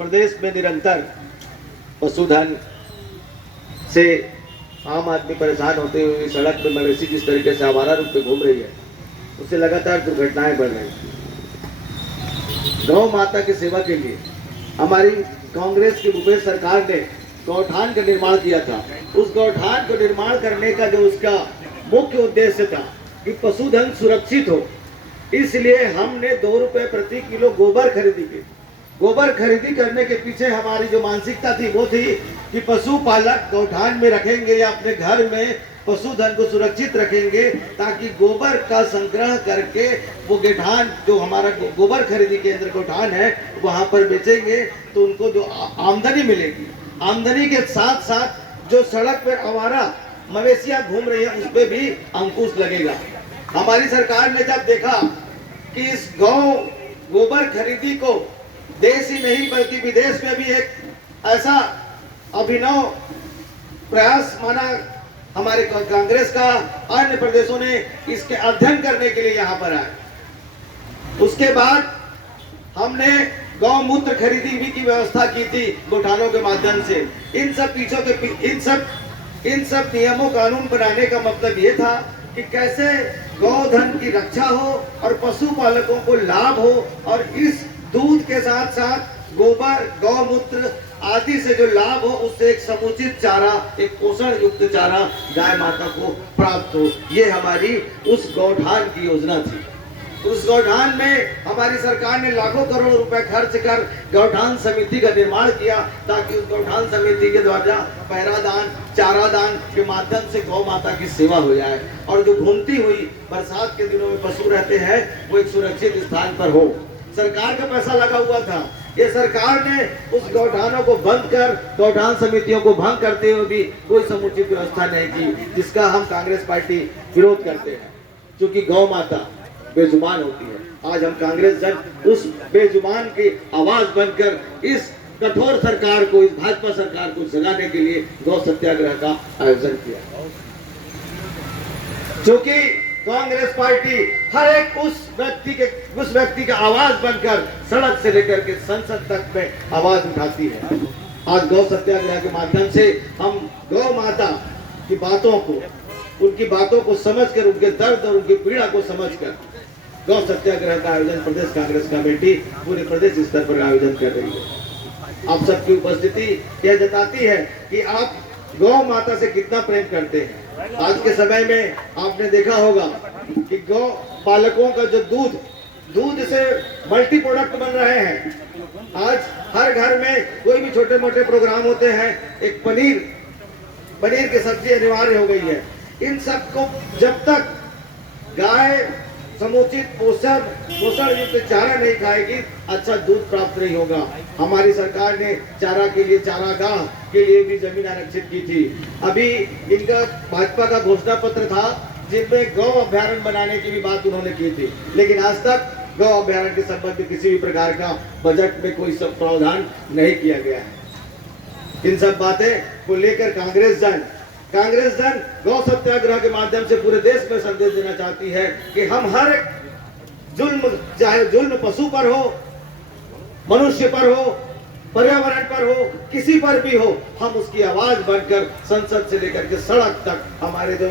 प्रदेश में निरंतर पशुधन से आम आदमी परेशान होते हुए सड़क पे मवेशी जिस तरीके से आवारा रूप में घूम रही है, उससे लगातार दुर्घटनाएं बढ़ रही हैं। गौ माता की सेवा के लिए हमारी कांग्रेस की भूपेश सरकार ने गौठान का निर्माण किया था। उस गौठान को निर्माण करने का जो उसका मुख्य उद्देश्य था कि पशुधन सुरक्षित हो, इसलिए हमने 2 रुपए प्रति किलो गोबर खरीदी की। गोबर खरीदी करने के पीछे हमारी जो मानसिकता थी वो थी कि पशुपालक गौठान में रखेंगे या अपने घर में पशुधन को सुरक्षित रखेंगे, ताकि गोबर का संग्रह करके वो गौठान जो हमारा गोबर खरीदी केंद्र गौठान है वहां पर बेचेंगे तो उनको जो आमदनी मिलेगी, आमदनी के साथ साथ जो सड़क पर आवारा मवेशियां घूम रही है उस पर भी अंकुश लगेगा। हमारी सरकार ने जब देखा कि इस गोबर खरीदी को देश ही नहीं बल्कि विदेश में भी एक ऐसा अभिनव प्रयास माना हमारे कांग्रेस का, अन्य प्रदेशों ने इसके अध्ययन करने के लिए यहाँ पर आए। उसके बाद हमने गौमूत्र खरीदी भी की व्यवस्था की थी गौठानों के माध्यम से। इन सब नियमों कानून बनाने का मतलब ये था कि कैसे गौधन की रक्षा हो और पशुपालकों को लाभ हो, और इस दूध के साथ साथ गोबर गौमूत्र आदि से जो लाभ हो उससे एक समुचित चारा, एक पोषण युक्त चारा गाय माता को प्राप्त हो। ये हमारी उस गौठान की योजना थी। उस गौठान में हमारी सरकार ने लाखों करोड़ रुपए खर्च कर गौठान समिति का निर्माण किया, ताकि उस गौठान समिति के द्वारा पहरादान चारा दान के माध्यम से गौ माता की सेवा हो जाए, और जो घूमती हुई बरसात के दिनों में पशु रहते हैं वो एक सुरक्षित स्थान पर हो। सरकार का पैसा लगा हुआ था। ये सरकार ने उस गौठानों को बंद कर गौठान समितियों को भंग करते हुए भी कोई समुचित व्यवस्था नहीं की, जिसका हम कांग्रेस पार्टी विरोध करते हैं, क्योंकि गौ माता बेजुबान होती है। आज हम कांग्रेस जन उस बेजुबान की आवाज बनकर इस कठोर सरकार को, इस भाजपा सरकार को जगाने के लिए गौ सत्याग्रह का आयोजन किया, क्योंकि कांग्रेस पार्टी हर एक उस व्यक्ति का आवाज बनकर सड़क से लेकर के संसद तक में आवाज उठाती है। आज गौ सत्याग्रह के माध्यम से हम गौ माता की बातों को, उनकी बातों को समझकर, उनके दर्द और उनकी पीड़ा को समझकर गौ सत्याग्रह का आयोजन प्रदेश कांग्रेस कमेटी पूरे प्रदेश स्तर पर आयोजन कर रही है। आप सबकी उपस्थिति यह जताती है कि आप गौ माता से कितना प्रेम करते हैं। आज के समय में आपने देखा होगा कि गौ पालकों का जो दूध से मल्टी प्रोडक्ट बन रहे हैं। आज हर घर में कोई भी छोटे मोटे प्रोग्राम होते हैं, एक पनीर की सब्जी अनिवार्य हो गई है। इन सबको जब तक गाय समुचित पोषण युक्त चारा नहीं खाएगी, अच्छा दूध प्राप्त नहीं होगा। हमारी सरकार ने चारा के लिए, चारागाह के लिए भी जमीन आरक्षित की थी। अभी इनका भाजपा का घोषणा पत्र था जिनमें गौ अभ्यारण्य बनाने की भी बात उन्होंने की थी, लेकिन आज तक गौ अभ्यारण्य के संबंध में किसी भी प्रकार का बजट में कोई सब प्रावधान नहीं किया गया है। इन सब बातें को लेकर कांग्रेस जन गौ सत्याग्रह के माध्यम से पूरे देश में संदेश देना चाहती है कि हम हर जुल्म, चाहे जुल्म पशु पर हो, मनुष्य पर हो, पर्यावरण पर हो, किसी पर भी हो, हम उसकी आवाज बनकर संसद से लेकर के सड़क तक हमारे जो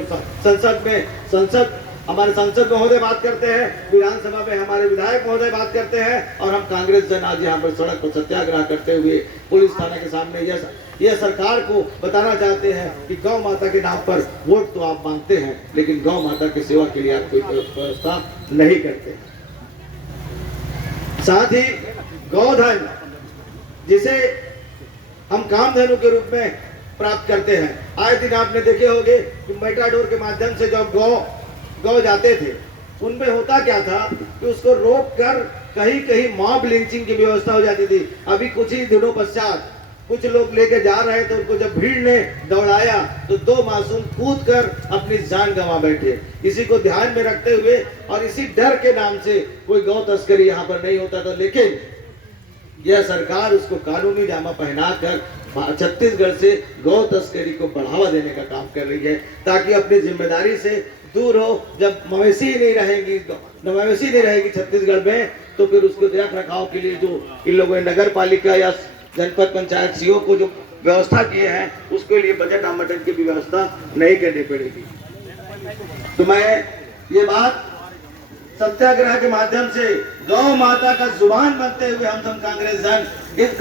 हमारे संसद महोदय बात करते हैं, विधानसभा में हमारे विधायक महोदय बात करते हैं, और हम कांग्रेस जन आज यहाँ पर सड़क पर सत्याग्रह करते हुए पुलिस थाने के सामने यह सरकार को बताना चाहते हैं कि गौ माता के नाम पर वोट तो आप मांगते हैं, लेकिन गौ माता की सेवा के लिए आप कोई व्यवस्था नहीं करते। साथ ही गौधन, जिसे हम कामधेनु के रूप में प्राप्त करते हैं, आए दिन आपने देखे होंगे कि मेटाडोर के माध्यम से जब गौ जाते थे, उनमें होता क्या था कि उसको रोक कर कहीं कहीं मॉब लिंचिंग की व्यवस्था हो जाती थी। अभी कुछ ही दिनों पश्चात कुछ लोग लेके जा रहे थे, उनको जब भीड़ ने दौड़ाया तो 2 मासूम कूद कर अपनी जान गंवा बैठे। इसी को ध्यान में रखते हुए और इसी डर के नाम से कोई गौ तस्करी यहाँ पर नहीं होता था, लेकिन यह सरकार उसको कानूनी जामा पहनाकर छत्तीसगढ़ से गौ तस्करी को बढ़ावा देने का काम कर रही है, ताकि अपनी जिम्मेदारी से दूर हो। जब मवेशी नहीं रहेगी छत्तीसगढ़ में, तो फिर उसको रख रखाव के लिए जो इन लोगों ने नगर पालिका या जनपद पंचायत सीओ को जो व्यवस्था किए हैं उसके लिए बजट आवंटन की भी व्यवस्था नहीं करनी पड़ेगी। तो मैं ये बात सत्याग्रह के माध्यम से गौ माता का जुबान बनते हुए हम सब कांग्रेस जन इस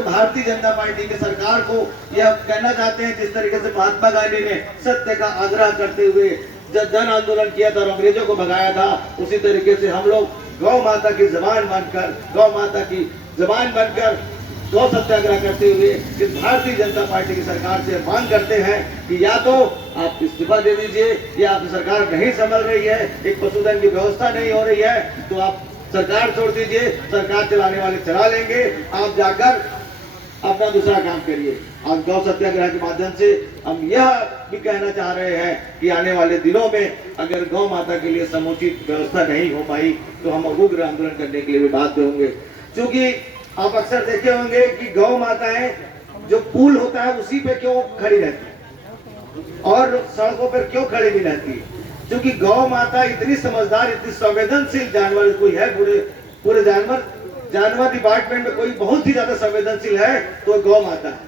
भारतीय जनता पार्टी की सरकार को यह कहना चाहते हैं, जिस तरीके से महात्मा गांधी ने सत्य का आग्रह करते हुए जब जन आंदोलन किया था और अंग्रेजों को भगाया था, उसी तरीके से हम लोग गौ माता की जबान बनकर गौ सत्याग्रह करते हुए इस भारतीय जनता पार्टी की सरकार से मांग करते हैं कि या तो आप इस्तीफा दे दीजिए, या आपकी सरकार नहीं संभल रही है, एक पशुधन की व्यवस्था नहीं हो रही है, तो आप सरकार छोड़ दीजिए, सरकार चलाने वाले चला लेंगे, आप जाकर अपना दूसरा काम करिए। आज गौ सत्याग्रह के माध्यम से हम यह भी कहना चाह रहे हैं कि आने वाले दिनों में अगर गौ माता के लिए समुचित व्यवस्था नहीं हो पाई तो हम उग्र आंदोलन करने के लिए भी बाध्य होंगे। क्योंकि आप अक्सर देखे होंगे कि गौ माताएं जो पुल होता है उसी पे क्यों खड़ी रहती है और सड़कों पर क्यों खड़ी नहीं रहती, क्योंकि गौ माता इतनी समझदार, इतनी संवेदनशील जानवर कोई है पूरे जानवर डिपार्टमेंट में कोई बहुत ही ज्यादा संवेदनशील है तो गौ माता है।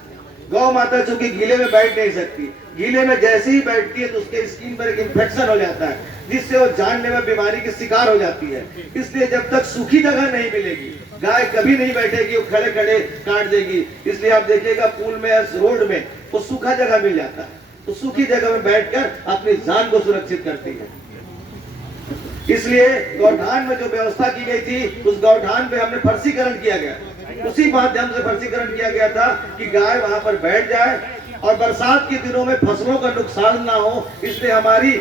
गौ माता चूंकि गीले में बैठ नहीं सकती, गीले में जैसे ही बैठती है तो उसके स्किन पर एक इन्फेक्शन हो जाता है जिससे वो जानलेवा बीमारी की शिकार हो जाती है। इसलिए जब तक सूखी जगह नहीं मिलेगी गाय कभी नहीं बैठेगी, वो खड़े खड़े काट देगी। इसलिए आप देखिएगा पुल में रोड में वो सूखा जगह मिल जाता है, तो सूखी जगह में बैठकर अपनी जान को सुरक्षित करती है। इसलिए गौठान में जो व्यवस्था की गई थी उस गौठान पे हमने फर्शीकरण किया गया, उसी माध्यम से फर्शीकरण किया गया था कि गाय वहां पर बैठ जाए और बरसात के दिनों में फसलों का नुकसान ना हो। इसलिए हमारी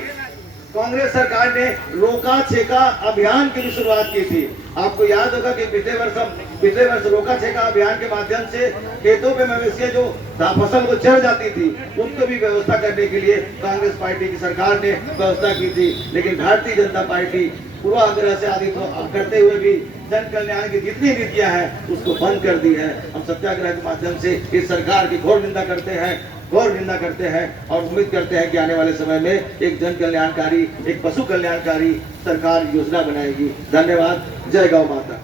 कांग्रेस सरकार ने रोका छेका अभियान की भी शुरुआत की थी। आपको याद होगा कि पिछले वर्ष रोका छेका अभियान के माध्यम से खेतों पे मवेशियां जो फसल को चढ़ जाती थी उनको भी व्यवस्था करने के लिए कांग्रेस पार्टी की सरकार ने व्यवस्था की थी। लेकिन भारतीय जनता पार्टी पूर्वाग्रह से आदि करते हुए भी जन कल्याण की जितनी नीतियां हैं उसको बंद कर दी है। हम सत्याग्रह के माध्यम से इस सरकार की घोर निंदा करते हैं और उम्मीद करते हैं कि आने वाले समय में एक जन कल्याणकारी, एक पशु कल्याणकारी सरकार योजना बनाएगी। धन्यवाद। जय गौ माता।